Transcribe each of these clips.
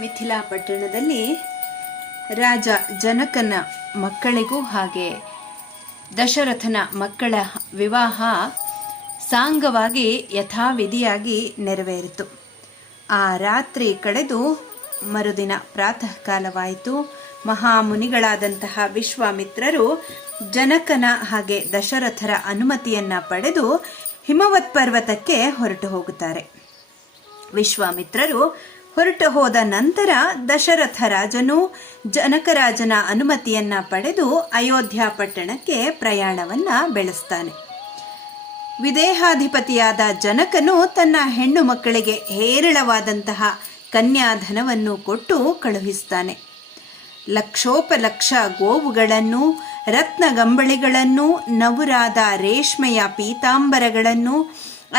ಮಿಥಿಲಾ ಪಟ್ಟಣದಲ್ಲಿ ರಾಜ ಜನಕನ ಮಕ್ಕಳಿಗೂ ಹಾಗೆ ದಶರಥನ ಮಕ್ಕಳ ವಿವಾಹ ಸಾಂಗವಾಗಿ ಯಥಾವಿಧಿಯಾಗಿ ನೆರವೇರಿತು. ಆ ರಾತ್ರಿ ಕಳೆದು ಮರುದಿನ ಪ್ರಾತಃ ಕಾಲವಾಯಿತು. ಮಹಾಮುನಿಗಳಾದಂತಹ ವಿಶ್ವಾಮಿತ್ರರು ಜನಕನ ಹಾಗೆ ದಶರಥರ ಅನುಮತಿಯನ್ನ ಪಡೆದು ಹಿಮವತ್ ಪರ್ವತಕ್ಕೆ ಹೊರಟು ಹೋಗುತ್ತಾರೆ. ವಿಶ್ವಾಮಿತ್ರರು ಹೊರಟು ಹೋದ ನಂತರ ದಶರಥ ರಾಜನು ಜನಕರಾಜನ ಅನುಮತಿಯನ್ನ ಪಡೆದು ಅಯೋಧ್ಯ ಪಟ್ಟಣಕ್ಕೆ ಪ್ರಯಾಣವನ್ನ ಬೆಳೆಸ್ತಾನೆ. ವಿದೇಹಾಧಿಪತಿಯಾದ ಜನಕನು ತನ್ನ ಹೆಣ್ಣು ಮಕ್ಕಳಿಗೆ ಹೇರಳವಾದಂತಹ ಕನ್ಯಾಧನವನ್ನು ಕೊಟ್ಟು ಕಳುಹಿಸ್ತಾನೆ. ಲಕ್ಷೋಪಲಕ್ಷ ಗೋವುಗಳನ್ನು, ರತ್ನಗಂಬಳಿಗಳನ್ನು, ನವುರಾದ ರೇಷ್ಮೆಯ ಪೀತಾಂಬರಗಳನ್ನು,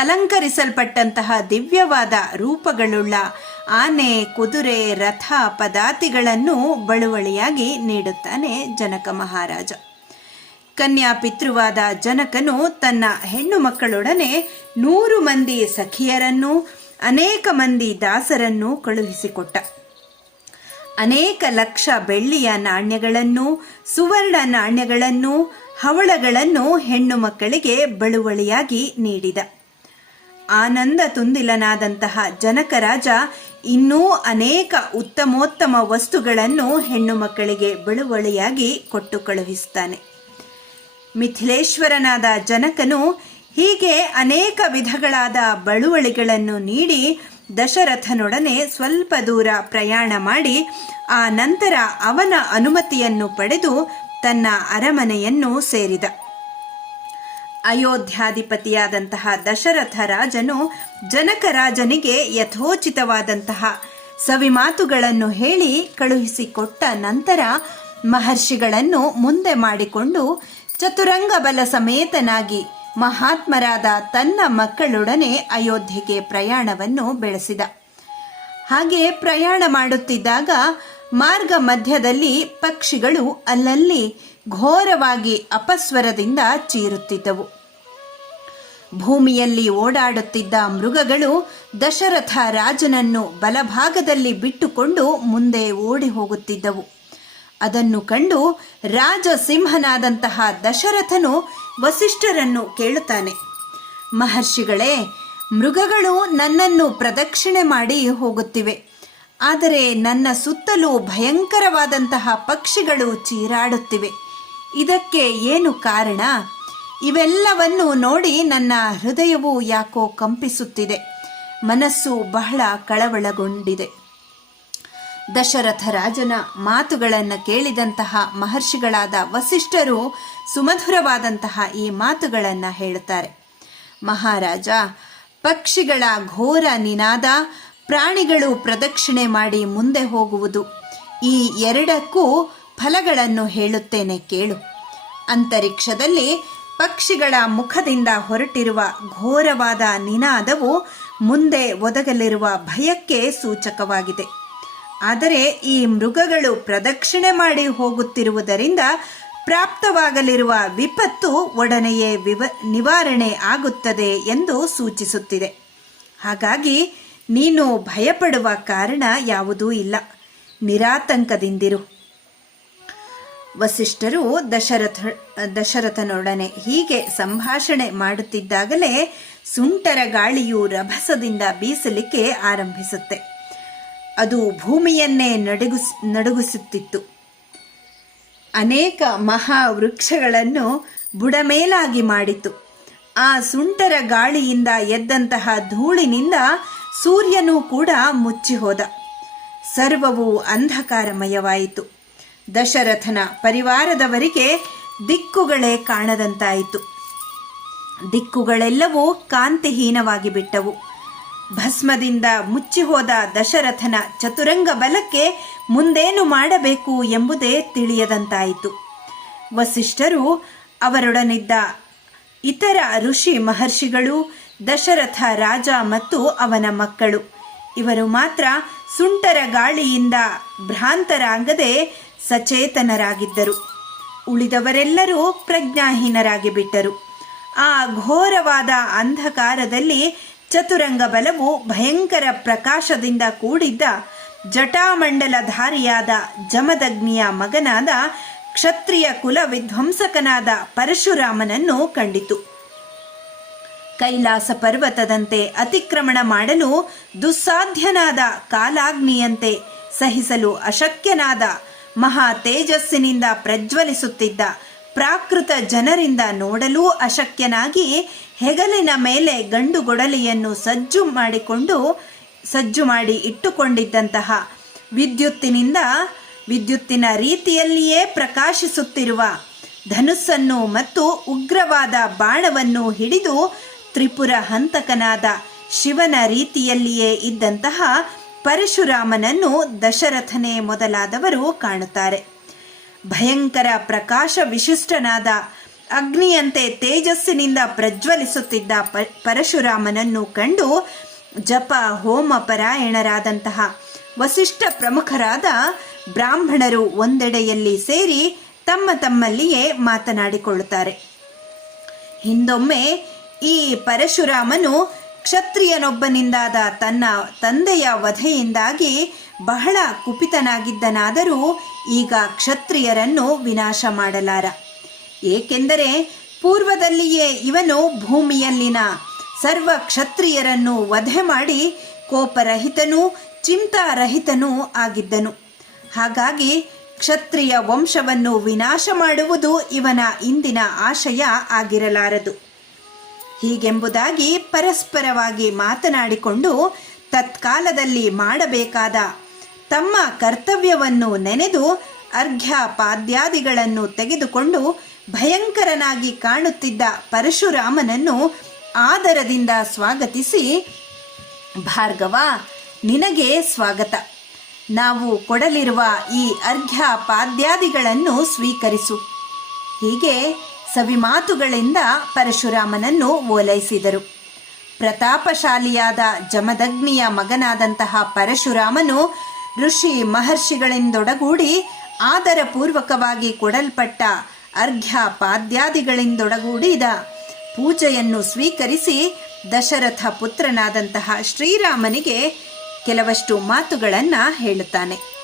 ಅಲಂಕರಿಸಲ್ಪಟ್ಟಂತಹ ದಿವ್ಯವಾದ ರೂಪಗಳುಳ್ಳ ಆನೆ, ಕುದುರೆ, ರಥ, ಪದಾತಿಗಳನ್ನು ಬಳುವಳಿಯಾಗಿ ನೀಡುತ್ತಾನೆ ಜನಕ ಮಹಾರಾಜ. ಕನ್ಯಾಪಿತೃವಾದ ಜನಕನು ತನ್ನ ಹೆಣ್ಣು ಮಕ್ಕಳೊಡನೆ 100 ಮಂದಿ ಸಖಿಯರನ್ನು, ಅನೇಕ ಮಂದಿ ದಾಸರನ್ನು ಕಳುಹಿಸಿಕೊಟ್ಟ. ಅನೇಕ ಲಕ್ಷ ಬೆಳ್ಳಿಯ ನಾಣ್ಯಗಳನ್ನು, ಸುವರ್ಣ ನಾಣ್ಯಗಳನ್ನು, ಹವಳಗಳನ್ನು ಹೆಣ್ಣು ಮಕ್ಕಳಿಗೆ ಬಳುವಳಿಯಾಗಿ ನೀಡಿದ. ಆನಂದ ತುಂದಿಲನಾದಂತಹ ಜನಕರಾಜ ಇನ್ನೂ ಅನೇಕ ಉತ್ತಮೋತ್ತಮ ವಸ್ತುಗಳನ್ನು ಹೆಣ್ಣು ಮಕ್ಕಳಿಗೆ ಬಳುವಳಿಯಾಗಿ ಕೊಟ್ಟು ಕಳುಹಿಸ್ತಾನೆ. ಮಿಥಿಲೇಶ್ವರನಾದ ಜನಕನು ಹೀಗೆ ಅನೇಕ ವಿಧಗಳಾದ ಬಳುವಳಿಗಳನ್ನು ನೀಡಿ ದಶರಥನೊಡನೆ ಸ್ವಲ್ಪ ದೂರ ಪ್ರಯಾಣ ಮಾಡಿ ಆ ನಂತರ ಅವನ ಅನುಮತಿಯನ್ನು ಪಡೆದು ತನ್ನ ಅರಮನೆಯನ್ನು ಸೇರಿದ. ಅಯೋಧ್ಯಾಧಿಪತಿಯಾದಂತಹ ದಶರಥ ರಾಜನು ಜನಕರಾಜನಿಗೆ ಯಥೋಚಿತವಾದಂತಹ ಸವಿಮಾತುಗಳನ್ನು ಹೇಳಿ ಕಳುಹಿಸಿಕೊಟ್ಟ ನಂತರ ಮಹರ್ಷಿಗಳನ್ನು ಮುಂದೆ ಮಾಡಿಕೊಂಡು ಚತುರಂಗ ಬಲ ಸಮೇತನಾಗಿ ಮಹಾತ್ಮರಾದ ತನ್ನ ಮಕ್ಕಳೊಡನೆ ಅಯೋಧ್ಯೆಗೆ ಪ್ರಯಾಣವನ್ನು ಬೆಳೆಸಿದ. ಹಾಗೆ ಪ್ರಯಾಣ ಮಾಡುತ್ತಿದ್ದಾಗ ಮಾರ್ಗ ಮಧ್ಯದಲ್ಲಿ ಪಕ್ಷಿಗಳು ಅಲ್ಲಲ್ಲಿ ಘೋರವಾಗಿ ಅಪಸ್ವರದಿಂದ ಚೀರುತ್ತಿದ್ದವು. ಭೂಮಿಯಲ್ಲಿ ಓಡಾಡುತ್ತಿದ್ದ ಮೃಗಗಳು ದಶರಥ ರಾಜನನ್ನು ಬಲಭಾಗದಲ್ಲಿ ಬಿಟ್ಟುಕೊಂಡು ಮುಂದೆ ಓಡಿ ಹೋಗುತ್ತಿದ್ದವು. ಅದನ್ನು ಕಂಡು ರಾಜಸಿಂಹನಾದಂತಹ ದಶರಥನು ವಸಿಷ್ಠರನ್ನು ಕೇಳುತ್ತಾನೆ, ಮಹರ್ಷಿಗಳೇ, ಮೃಗಗಳು ನನ್ನನ್ನು ಪ್ರದಕ್ಷಿಣೆ ಮಾಡಿ ಹೋಗುತ್ತಿವೆ. ಆದರೆ ನನ್ನ ಸುತ್ತಲೂ ಭಯಂಕರವಾದಂತಹ ಪಕ್ಷಿಗಳು ಚೀರಾಡುತ್ತಿವೆ. ಇದಕ್ಕೆ ಏನು ಕಾರಣ? ಇವೆಲ್ಲವನ್ನು ನೋಡಿ ನನ್ನ ಹೃದಯವು ಯಾಕೋ ಕಂಪಿಸುತ್ತಿದೆ, ಮನಸ್ಸು ಬಹಳ ಕಳವಳಗೊಂಡಿದೆ. ದಶರಥ ರಾಜನ ಮಾತುಗಳನ್ನು ಕೇಳಿದಂತಹ ಮಹರ್ಷಿಗಳಾದ ವಸಿಷ್ಠರು ಸುಮಧುರವಾದಂತಹ ಈ ಮಾತುಗಳನ್ನು ಹೇಳುತ್ತಾರೆ. ಮಹಾರಾಜ, ಪಕ್ಷಿಗಳ ಘೋರ ನಿನಾದ, ಪ್ರಾಣಿಗಳು ಪ್ರದಕ್ಷಿಣೆ ಮಾಡಿ ಮುಂದೆ ಹೋಗುವುದು, ಈ ಎರಡಕ್ಕೂ ಫಲಗಳನ್ನು ಹೇಳುತ್ತೇನೆ ಕೇಳು. ಅಂತರಿಕ್ಷದಲ್ಲಿ ಪಕ್ಷಿಗಳ ಮುಖದಿಂದ ಹೊರಟಿರುವ ಘೋರವಾದ ನಿನಾದವು ಮುಂದೆ ಒದಗಲಿರುವ ಭಯಕ್ಕೆ ಸೂಚಕವಾಗಿದೆ. ಆದರೆ ಈ ಮೃಗಗಳು ಪ್ರದಕ್ಷಿಣೆ ಮಾಡಿ ಹೋಗುತ್ತಿರುವುದರಿಂದ ಪ್ರಾಪ್ತವಾಗಲಿರುವ ವಿಪತ್ತು ಒಡನೆಯೇ ನಿವಾರಣೆ ಆಗುತ್ತದೆ ಎಂದು ಸೂಚಿಸುತ್ತಿದೆ. ಹಾಗಾಗಿ ನೀನು ಭಯಪಡುವ ಕಾರಣ ಯಾವುದೂ ಇಲ್ಲ, ನಿರಾತಂಕದಿಂದಿರು. ವಸಿಷ್ಠರು ದಶರಥನೊಡನೆ ಹೀಗೆ ಸಂಭಾಷಣೆ ಮಾಡುತ್ತಿದ್ದಾಗಲೇ ಸುಂಟರ ಗಾಳಿಯು ರಭಸದಿಂದ ಬೀಸಲಿಕ್ಕೆ ಆರಂಭಿಸುತ್ತೆ. ಅದು ಭೂಮಿಯನ್ನೇ ನಡುಗಿಸುತ್ತಿತ್ತು. ಅನೇಕ ಮಹಾವೃಕ್ಷಗಳನ್ನು ಬುಡಮೇಲಾಗಿ ಮಾಡಿತು. ಆ ಸುಂಟರ ಗಾಳಿಯಿಂದ ಎದ್ದಂತಹ ಧೂಳಿನಿಂದ ಸೂರ್ಯನೂ ಕೂಡ ಮುಚ್ಚಿಹೋದ. ಸರ್ವವೂ ಅಂಧಕಾರಮಯವಾಯಿತು. ದಶರಥನ ಪರಿವಾರದವರಿಗೆ ದಿಕ್ಕುಗಳೇ ಕಾಣದಂತಾಯಿತು. ದಿಕ್ಕುಗಳೆಲ್ಲವೂ ಕಾಂತಿಹೀನವಾಗಿ ಬಿಟ್ಟವು. ಭಸ್ಮದಿಂದ ಮುಚ್ಚಿಹೋದ ದಶರಥನ ಚತುರಂಗ ಬಲಕ್ಕೆ ಮುಂದೇನು ಮಾಡಬೇಕು ಎಂಬುದೇ ತಿಳಿಯದಂತಾಯಿತು. ವಸಿಷ್ಠರು, ಅವರೊಡನಿದ್ದ ಇತರ ಋಷಿ ಮಹರ್ಷಿಗಳು, ದಶರಥ ರಾಜ ಮತ್ತು ಅವನ ಮಕ್ಕಳು ಇವರು ಮಾತ್ರ ಸುಂಟರ ಗಾಳಿಯಿಂದ ಭ್ರಾಂತರಾಗದೆ ಸಚೇತನರಾಗಿದ್ದರು. ಉಳಿದವರೆಲ್ಲರೂ ಪ್ರಜ್ಞಾಹೀನರಾಗಿ ಬಿಟ್ಟರು. ಆ ಘೋರವಾದ ಅಂಧಕಾರದಲ್ಲಿ ಚತುರಂಗ ಬಲವು ಭಯಂಕರ ಪ್ರಕಾಶದಿಂದ ಕೂಡಿದ್ದ ಜಟಾಮಂಡಲಧಾರಿಯಾದ ಜಮದಗ್ನಿಯ ಮಗನಾದ ಕ್ಷತ್ರಿಯ ಕುಲ ವಿಧ್ವಂಸಕನಾದ ಪರಶುರಾಮನನ್ನು ಕಂಡಿತು. ಕೈಲಾಸ ಪರ್ವತದಂತೆ ಅತಿಕ್ರಮಣ ಮಾಡಲು ದುಸ್ಸಾಧ್ಯನಾದ ಕಾಲಾಗ್ನಿಯಂತೆ ಸಹಿಸಲು ಅಶಕ್ಯನಾದ ಮಹಾ ತೇಜಸ್ಸಿನಿಂದ ಪ್ರಜ್ವಲಿಸುತ್ತಿದ್ದ ಪ್ರಾಕೃತ ಜನರಿಂದ ನೋಡಲೂ ಅಶಕ್ಯನಾಗಿ ಹೆಗಲಿನ ಮೇಲೆ ಗಂಡುಗೊಡಲಿಯನ್ನು ಸಜ್ಜು ಮಾಡಿ ಇಟ್ಟುಕೊಂಡಿದ್ದಂತಹ ವಿದ್ಯುತ್ತಿನ ರೀತಿಯಲ್ಲಿಯೇ ಪ್ರಕಾಶಿಸುತ್ತಿರುವ ಧನುಸ್ಸನ್ನು ಮತ್ತು ಉಗ್ರವಾದ ಬಾಣವನ್ನು ಹಿಡಿದು ತ್ರಿಪುರ ಹಂತಕನಾದ ಶಿವನ ರೀತಿಯಲ್ಲಿಯೇ ಇದ್ದಂತಹ ಪರಶುರಾಮನನ್ನು ದಶರಥನೇ ಮೊದಲಾದವರು ಕಾಣುತ್ತಾರೆ. ಭಯಂಕರ ಪ್ರಕಾಶ ವಿಶಿಷ್ಟನಾದ ಅಗ್ನಿಯಂತೆ ತೇಜಸ್ಸಿನಿಂದ ಪ್ರಜ್ವಲಿಸುತ್ತಿದ್ದ ಪರಶುರಾಮನನ್ನು ಕಂಡು ಜಪ ಹೋಮ ಪರಾಯಣರಾದಂತಹ ವಸಿಷ್ಠ ಪ್ರಮುಖರಾದ ಬ್ರಾಹ್ಮಣರು ಒಂದೆಡೆಯಲ್ಲಿ ಸೇರಿ ತಮ್ಮ ತಮ್ಮಲ್ಲಿಯೇ ಮಾತನಾಡಿಕೊಳ್ಳುತ್ತಾರೆ. ಹಿಂದೊಮ್ಮೆ ಈ ಪರಶುರಾಮನು ಕ್ಷತ್ರಿಯನೊಬ್ಬನಿಂದಾದ ತನ್ನ ತಂದೆಯ ವಧೆಯಿಂದಾಗಿ ಬಹಳ ಕುಪಿತನಾಗಿದ್ದನಾದರೂ ಈಗ ಕ್ಷತ್ರಿಯರನ್ನು ವಿನಾಶ ಮಾಡಲಾರ. ಏಕೆಂದರೆ ಪೂರ್ವದಲ್ಲಿಯೇ ಇವನು ಭೂಮಿಯಲ್ಲಿನ ಸರ್ವ ಕ್ಷತ್ರಿಯರನ್ನು ವಧೆ ಮಾಡಿ ಕೋಪರಹಿತನೂ ಚಿಂತಾರಹಿತನೂ ಆಗಿದ್ದನು. ಹಾಗಾಗಿ ಕ್ಷತ್ರಿಯ ವಂಶವನ್ನು ವಿನಾಶ ಮಾಡುವುದು ಇವನ ಇಂದಿನ ಆಶಯ ಆಗಿರಲಾರದು. ಹೀಗೆಂಬುದಾಗಿ ಪರಸ್ಪರವಾಗಿ ಮಾತನಾಡಿಕೊಂಡು ತತ್ಕಾಲದಲ್ಲಿ ಮಾಡಬೇಕಾದ ತಮ್ಮ ಕರ್ತವ್ಯವನ್ನು ನೆನೆದು ಅರ್ಘ್ಯಪಾದ್ಯಾದಿಗಳನ್ನು ತೆಗೆದುಕೊಂಡು ಭಯಂಕರನಾಗಿ ಕಾಣುತ್ತಿದ್ದ ಪರಶುರಾಮನನ್ನು ಆದರದಿಂದ ಸ್ವಾಗತಿಸಿ, ಭಾರ್ಗವ, ನಿನಗೆ ಸ್ವಾಗತ. ನಾವು ಕೊಡಲಿರುವ ಈ ಅರ್ಘ್ಯಪಾದ್ಯಾದಿಗಳನ್ನು ಸ್ವೀಕರಿಸು. ಹೀಗೆ ಸವಿಮಾತುಗಳಿಂದ ಪರಶುರಾಮನನ್ನು ಓಲೈಸಿದರು. ಪ್ರತಾಪಶಾಲಿಯಾದ ಜಮದಗ್ನಿಯ ಮಗನಾದಂತಹ ಪರಶುರಾಮನು ಋಷಿ ಮಹರ್ಷಿಗಳಿಂದೊಡಗೂಡಿ ಆದರಪೂರ್ವಕವಾಗಿ ಕೊಡಲ್ಪಟ್ಟ ಅರ್ಘ್ಯಪಾದ್ಯಾದಿಗಳಿಂದೊಡಗೂಡಿದ ಪೂಜೆಯನ್ನು ಸ್ವೀಕರಿಸಿ ದಶರಥ ಪುತ್ರನಾದಂತಹ ಶ್ರೀರಾಮನಿಗೆ ಕೆಲವಷ್ಟು ಮಾತುಗಳನ್ನು ಹೇಳುತ್ತಾನೆ.